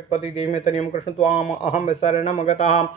जगत्पति देवमेतनियं कृष्ण त्वाम अहम शरणम गतः।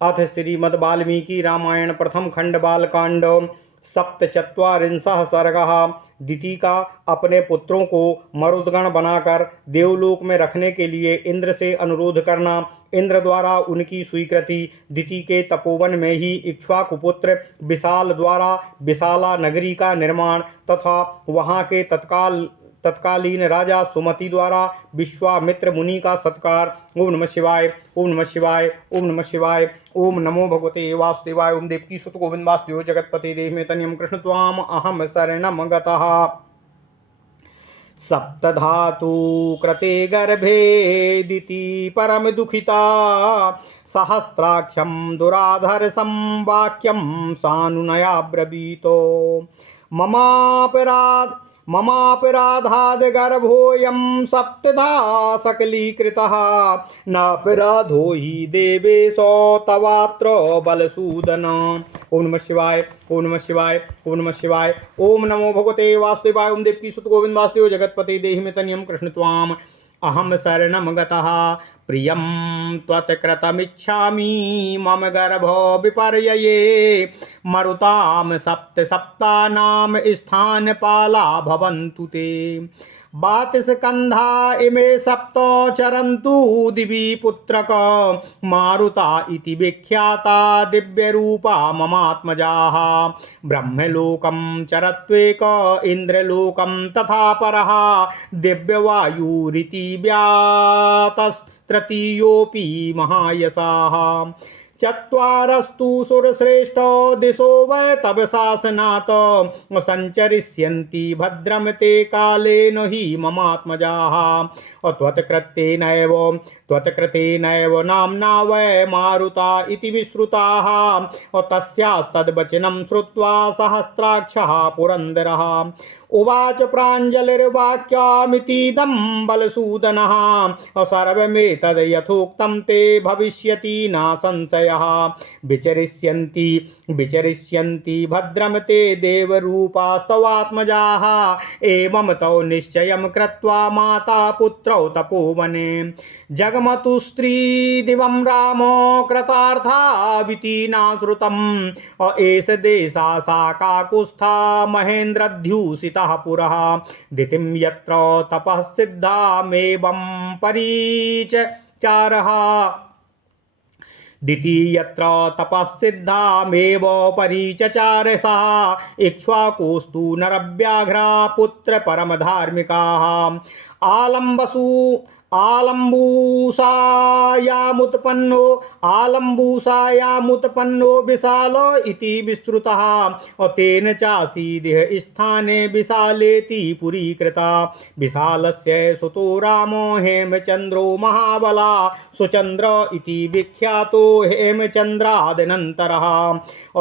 अथ श्रीमद् वाल्मीकि रामायण प्रथम खंड बालकांड सप्तचत्वारिंशः सर्गः। दिति का अपने पुत्रों को मरुदगण बनाकर देवलोक में रखने के लिए इंद्र से अनुरोध करना। इंद्र द्वारा उनकी स्वीकृति। दिति के तपोवन में ही इक्ष्वाकुपुत्र विशाल द्वारा विशाला नगरी का निर्माण तथा वहाँ के तत्कालीन राजा सुमति द्वारा विश्वामित्र मुनि का सत्कार। ओम नमः शिवाय, ओम नमः शिवाय, ओम नमः शिवाय, ओम नमो भगवते वासुदेवाय। ओम देवकी सुत गोविंद वासुदेव जगत्पति देवमेतनियं कृष्ण त्वाम अहम शरणम गतः। सप्तधातु कृते गर्भे दिति परम दुखिता सहस्राक्षं दुराधर्षं वाक्यं सानुनया ब्रवीतो। ममापराधाद् गर्भोऽयं सप्तधा सकलीकृतः नापराधो हि देवेशो तवात्र बलसूदन। ओम नमः शिवाय, ओम नमः शिवाय, ओम नमः शिवाय, ओम नमो भगवते वासुदेवाय। ओम देवकी सुत गोविंद वासुदेव जगत्पति देहिमेतनियं कृष्ण त्वाम अहम शरणम गतः। प्रियं त्वत्कृतमिच्छामि मम गर्भो विपर्यये मरुतां सप्तानां स्थानपाला भवन्तु ते। बातिस्कन्धा इमे सप्त चरन्तु दिवि पुत्रक मारुता इति विख्याता दिव्यरूपा ममात्मजाः। ब्रह्मलोकं चरत्वेक इन्द्रलोकं तथा परः दिव्यवायुरिति व्यातस्तृतीयोऽपि महायशाः। चत्वारस्तु सुरश्रेष्ठो दिशो वै तव शासनात् सञ्चरिष्यन्ति भद्रं ते कालेन हि ममात्मजाः। त्वत्कृतेनैव नाम्ना वै मारुता इति विश्रुताः। तस्यास्तद्वचनं श्रुत्वा सहस्राक्षः पुरन्दरः उवाच प्राञ्जलिर्वाक्यमितीदं बलसूदनः। सर्वमेतद् यथोक्तं ते भविष्यति न संशयः। विचरिष्यन्ति भद्रं ते देवरूपास्तवात्मजाः। एवं तौ निश्चयं कृत्वा माता पुत्रौ तपोवने जगमतु स्त्रीदिवं रामो कृतार्थाविति नाश्रुतम्। एष देशा सा काकुत्स्था महेन्द्रद्यूषितः पुरः दितिं यत्र तपः सिद्धामेवं परिचचारः। द्वितीयत्र तपःसिद्धामेव परिचचारसा इक्ष्वाकुस्तु नरव्याघ्रा पुत्र परमधार्मिकाः। आलम्बूसायामुत्पन्नो विशालो इति विश्रुतः। तेन चासीदिह स्थाने विशालेति पुरी कृता। विशालस्य सुतो रामो हेमचन्द्रो महाबला सुचन्द्र इति विख्यातो हेमचन्द्रादनन्तरः।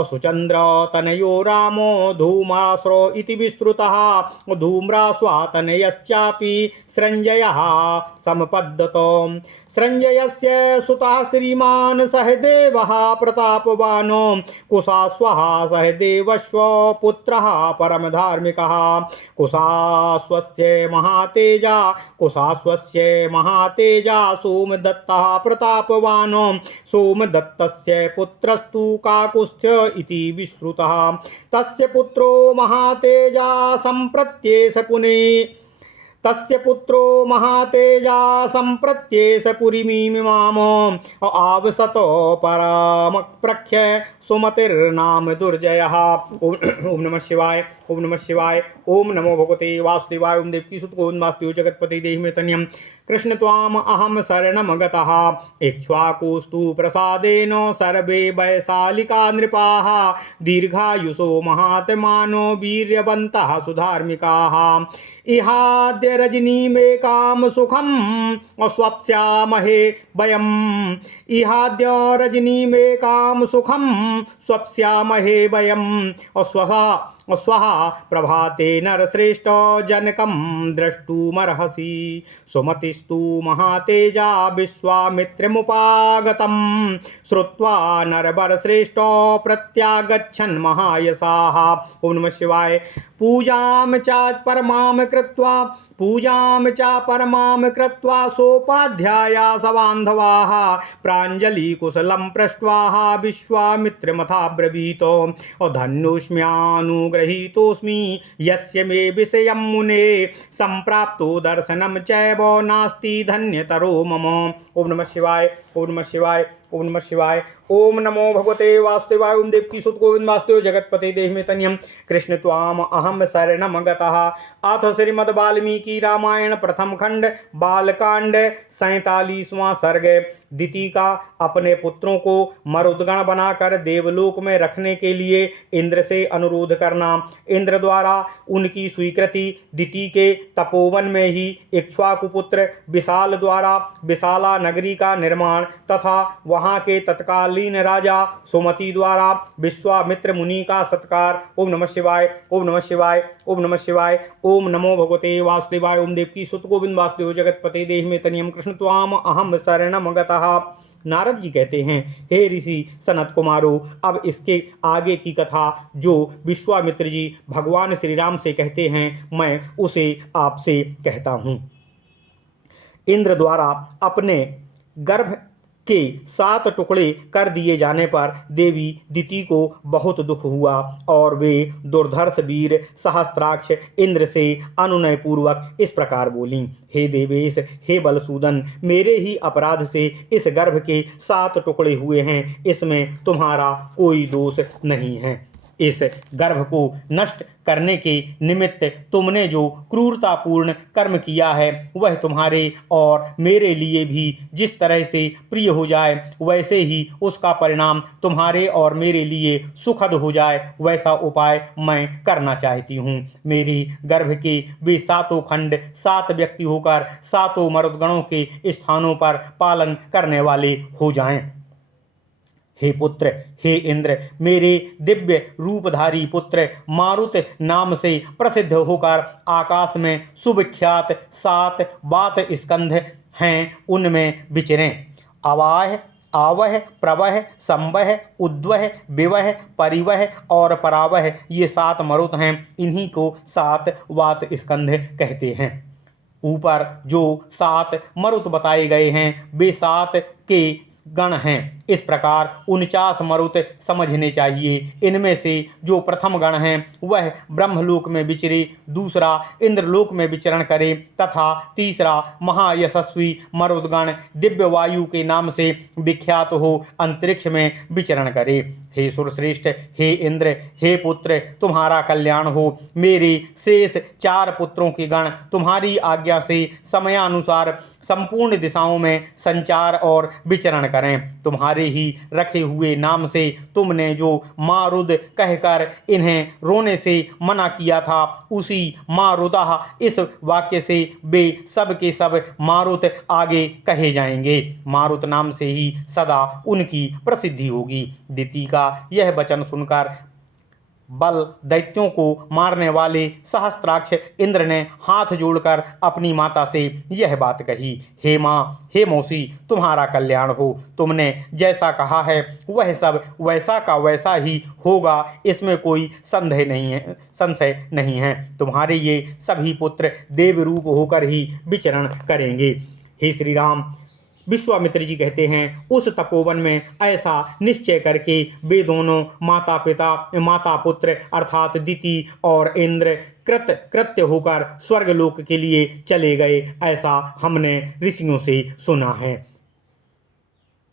सुचन्द्रतनयो रामो धूम्रास्रो इति विश्रुतः। धूम्रास्वातनयश्चापि सृञ्जयः समपद्यतो। सृञ्जयस्य सुतः श्रीमान् सहदेवः प्रतापवानो कुशाश्वः सहदेवश्व पुत्रः परमधार्मिकः। कुशाश्वस्य महातेजा सोमदत्तः प्रतापवानो सोमदत्तस्य पुत्रस्तु काकुत्स्थ इति विश्रुतः। तस्य पुत्रो महातेजा सम्प्रत्येष पुरीमीमाम आवसत परामप्रख्य सुमतिर्नाम दुर्जयः। ओम नमः शिवाय, ओम नमः शिवाय, ओम नमो भगवते वासुदेवाय। ओम देवकी सुत गोविंद वासुदेव जगत्पति देहिमेतनियं कृष्ण त्वाम अहम शरणम गतः। इक्ष्वाकुस्तु प्रसादेन सर्वे वैशालिका नृपाः दीर्घायुषो महात्मानो वीर्यवन्तः सुधार्मिकाः। इहाद्य रजनीमेकां सुखं स्वप्स्यामहे वयम्। इहाद्य रजनीमेकां सुखं स्वप्स्यामहे वयम्। स्वाहा प्रभाते नरश्रेष्ठ जनकं द्रष्टुमर्हसि सुमतिस्तु महातेजा विश्वामित्रमुपागतं श्रुत्वा नरवरश्रेष्ठ प्रत्यागच्छन् महायशाः। ओम नमः शिवाय। पूजां च परमां कृत्वा सोपाध्याया सबान्धवाः प्राञ्जलि कुशलं पृष्ट्वाः विश्वामित्रमथाब्रवीतो धन्योऽस्म्यानुगृहीतोऽस्मि यस्य मे विषयं मुने सम्प्राप्तो दर्शनं चैव नास्ति धन्यतरो मम। ओम नमः शिवाय। ओम नमः शिवाय। ओम नमः शिवाय। ओम नमो भगवते वासुदेवाय। ओम देवकी सुत गोविंद वासुदेव जगतपते देहि तनियम कृष्ण त्वाम अहम शरणम गतः। अथ श्रीमद् वाल्मीकि रामायण प्रथम खंड बालकांड 47वां सर्ग। दितिका अपने पुत्रों को मरुदगण बनाकर देवलोक में रखने के लिए इंद्र से अनुरोध करना। इंद्र द्वारा उनकी स्वीकृति। दिति के तपोवन में ही इक्ष्वाकु पुत्र विशाल द्वारा विशाला नगरी का निर्माण तथा वहां के तत्कालीन राजा सुमति द्वारा विश्वामित्र मुनि का सत्कार। ओम नमः शिवाय। ओम नमः शिवाय। ओम नमः शिवाय। ओम नमो भगवते वासुदेवाय। ओम देवकी सुत गोविंद वासुदेव जगतपते देहि मे तनियम कृष्ण त्वाम अहम शरणम गतः। नारद जी कहते हैं, हे ऋषि सनत कुमारो, अब इसके आगे की कथा जो विश्वामित्र जी भगवान श्री राम से कहते हैं मैं उसे आपसे कहता हूँ। इंद्र द्वारा अपने गर्भ के 7 टुकड़े कर दिए जाने पर देवी दिति को बहुत दुख हुआ और वे दुर्धर्ष वीर सहस्त्राक्ष इंद्र से अनुनय पूर्वक इस प्रकार बोली, हे देवेश, हे बलसूदन, मेरे ही अपराध से इस गर्भ के 7 टुकड़े हुए हैं, इसमें तुम्हारा कोई दोष नहीं है। इस गर्भ को नष्ट करने के निमित्त तुमने जो क्रूरतापूर्ण कर्म किया है वह तुम्हारे और मेरे लिए भी जिस तरह से प्रिय हो जाए वैसे ही उसका परिणाम तुम्हारे और मेरे लिए सुखद हो जाए वैसा उपाय मैं करना चाहती हूँ। मेरे गर्भ के वे 7 खंड 7 व्यक्ति होकर 7 मरुदगणों के स्थानों पर पालन करने वाले हो जाएं। हे पुत्र, हे इंद्र, मेरे दिव्य रूपधारी पुत्र मारुत नाम से प्रसिद्ध होकर आकाश में सुविख्यात 7 वात स्कंध हैं, उनमें विचरें। अवाह, आवह, प्रवह, संवह, उद्वह, विवह, परिवह और परावह, ये 7 मरुत हैं। इन्हीं को 7 वात स्कंध कहते हैं। ऊपर जो 7 मरुत बताए गए हैं वे 7 के गण हैं। इस प्रकार 49 मरुत समझने चाहिए। इनमें से जो प्रथम गण हैं वह ब्रह्मलोक में विचरे, दूसरा इंद्रलोक में विचरण करे तथा तीसरा महायशस्वी मरुदगण दिव्य वायु के नाम से विख्यात हो अंतरिक्ष में विचरण करे। हे सुरश्रेष्ठ, हे इंद्र, हे पुत्र, तुम्हारा कल्याण हो। मेरे शेष 4 पुत्रों के गण तुम्हारी आज्ञा से समयानुसार संपूर्ण दिशाओं में संचार और विचरण करें। तुम्हारे ही रखे हुए नाम से तुमने जो मारुद कहकर इन्हें रोने से मना किया था उसी मारुदः इस वाक्य से वे सब के सब मारुत आगे कहे जाएंगे। मारुत नाम से ही सदा उनकी प्रसिद्धि होगी। दिति का यह वचन सुनकर बल दैत्यों को मारने वाले सहस्त्राक्ष इंद्र ने हाथ जोड़कर अपनी माता से यह बात कही, हे माँ, हे मौसी, तुम्हारा कल्याण हो। तुमने जैसा कहा है वह सब वैसा का वैसा ही होगा, इसमें कोई संशय नहीं है। तुम्हारे ये सभी पुत्र देव रूप होकर ही विचरण करेंगे। हे श्री राम, विश्वामित्र जी कहते हैं, उस तपोवन में ऐसा निश्चय करके वे दोनों माता पुत्र अर्थात दिति और इंद्र कृत्य होकर स्वर्गलोक के लिए चले गए, ऐसा हमने ऋषियों से सुना है।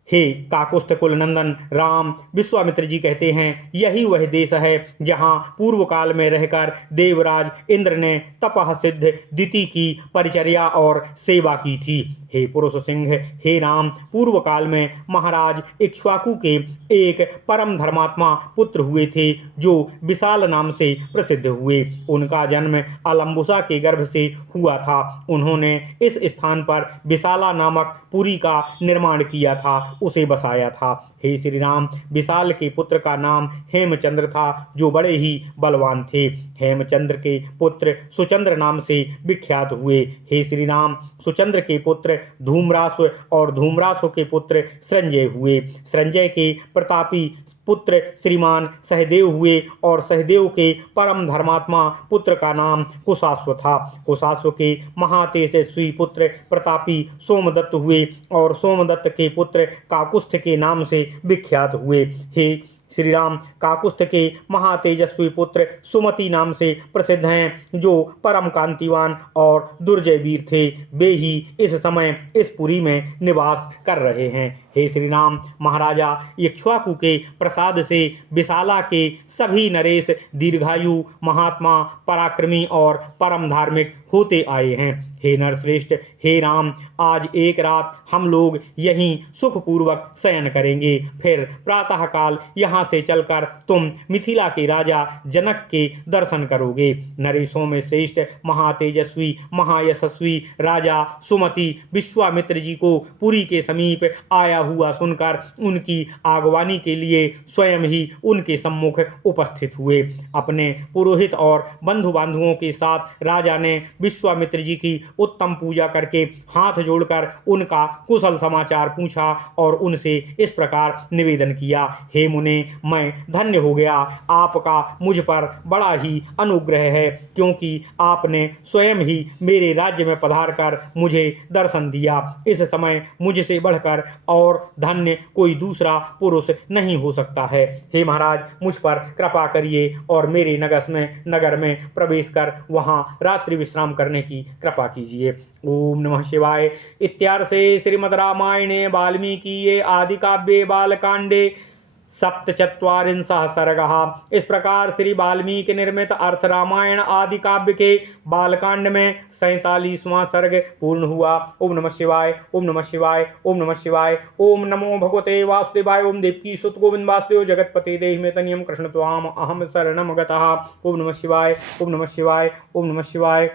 हे काकुस्थ कुलनंदन राम, विश्वामित्र जी कहते हैं, यही वह देश है जहाँ पूर्व काल में रहकर देवराज इंद्र ने तपः सिद्ध दिति की परिचर्या और सेवा की थी। हे पुरुष सिंह, हे राम, पूर्व काल में महाराज इक्ष्वाकु के एक परम धर्मात्मा पुत्र हुए थे जो विशाल नाम से प्रसिद्ध हुए। उनका जन्म अलम्बुसा के गर्भ से हुआ था। उन्होंने इस स्थान पर विशाला नामक पुरी का निर्माण किया था। उसे बसाया था। हे श्री राम, विशाल के पुत्र का नाम हेमचंद्र था, जो बड़े ही बलवान थे। हेमचंद्र के पुत्र सुचंद्र नाम से विख्यात हुए। हे श्री राम, सुचंद्र के पुत्र धूम्रासु और धूम्रासु के पुत्र संजय हुए। संजय के प्रतापी पुत्र श्रीमान सहदेव हुए और सहदेव के परम धर्मात्मा पुत्र का नाम कुशाश्व था। कुशाश्व के महातेजस्वी पुत्र प्रतापी सोमदत्त हुए और सोमदत्त के पुत्र काकुस्थ के नाम से विख्यात हुए। हे श्री राम, काकुस्थ के महातेजस्वी पुत्र सुमति नाम से प्रसिद्ध हैं, जो परम कांतिवान और दुर्जय वीर थे। वे ही इस समय इस पुरी में निवास कर रहे हैं। हे श्री राम, महाराजा इक्ष्वाकु के प्रसाद से विशाला के सभी नरेश दीर्घायु, महात्मा, पराक्रमी और परम धार्मिक होते आए हैं। हे नरश्रेष्ठ, हे राम, आज एक रात हम लोग यहीं सुखपूर्वक शयन करेंगे। फिर प्रातःकाल यहाँ से चलकर तुम मिथिला के राजा जनक के दर्शन करोगे। नरेशों में श्रेष्ठ महातेजस्वी महायशस्वी राजा सुमति विश्वामित्र जी को पुरी के समीप आया हुआ सुनकर उनकी आगवानी के लिए स्वयं ही उनके सम्मुख उपस्थित हुए। अपने पुरोहित और बंधु बांधुओं के साथ राजा ने विश्वामित्र जी की उत्तम पूजा करके हाथ जोड़कर उनका कुशल समाचार पूछा और उनसे इस प्रकार निवेदन किया। हे मुने, मैं धन्य हो गया। आपका मुझ पर बड़ा ही अनुग्रह है, क्योंकि आपने स्वयं ही मेरे राज्य में पधार कर मुझे दर्शन दिया। इस समय मुझसे बढ़कर और धन्य कोई दूसरा पुरुष नहीं हो सकता है। हे महाराज, मुझ पर कृपा करिए और मेरे नगर में प्रवेश कर वहां रात्रि विश्राम करने की कृपा कीजिए। ओम नमः शिवाय। इत्यार्षे श्रीमद् रामायणे वाल्मीकिये आदि काव्ये बालकांडे सप्तचत्वारिंशः सर्गः। इस प्रकार श्री वाल्मीकि निर्मित अर्थ रामायण आदि काव्य के बालकांड में 47वां सर्ग पूर्ण हुआ। ओम नमः शिवाय, ओम नमः शिवाय, ओम नमः शिवाय। ओम नमो भगवते वासुदेवाय। ओम देवकी सुत गोविंद वासुदेव जगतपते देहि मे तनियम कृष्ण त्वाम अहम शरणम गतः। ओम नमः शिवाय, ओम नमः शिवाय, ओम नमः शिवाय।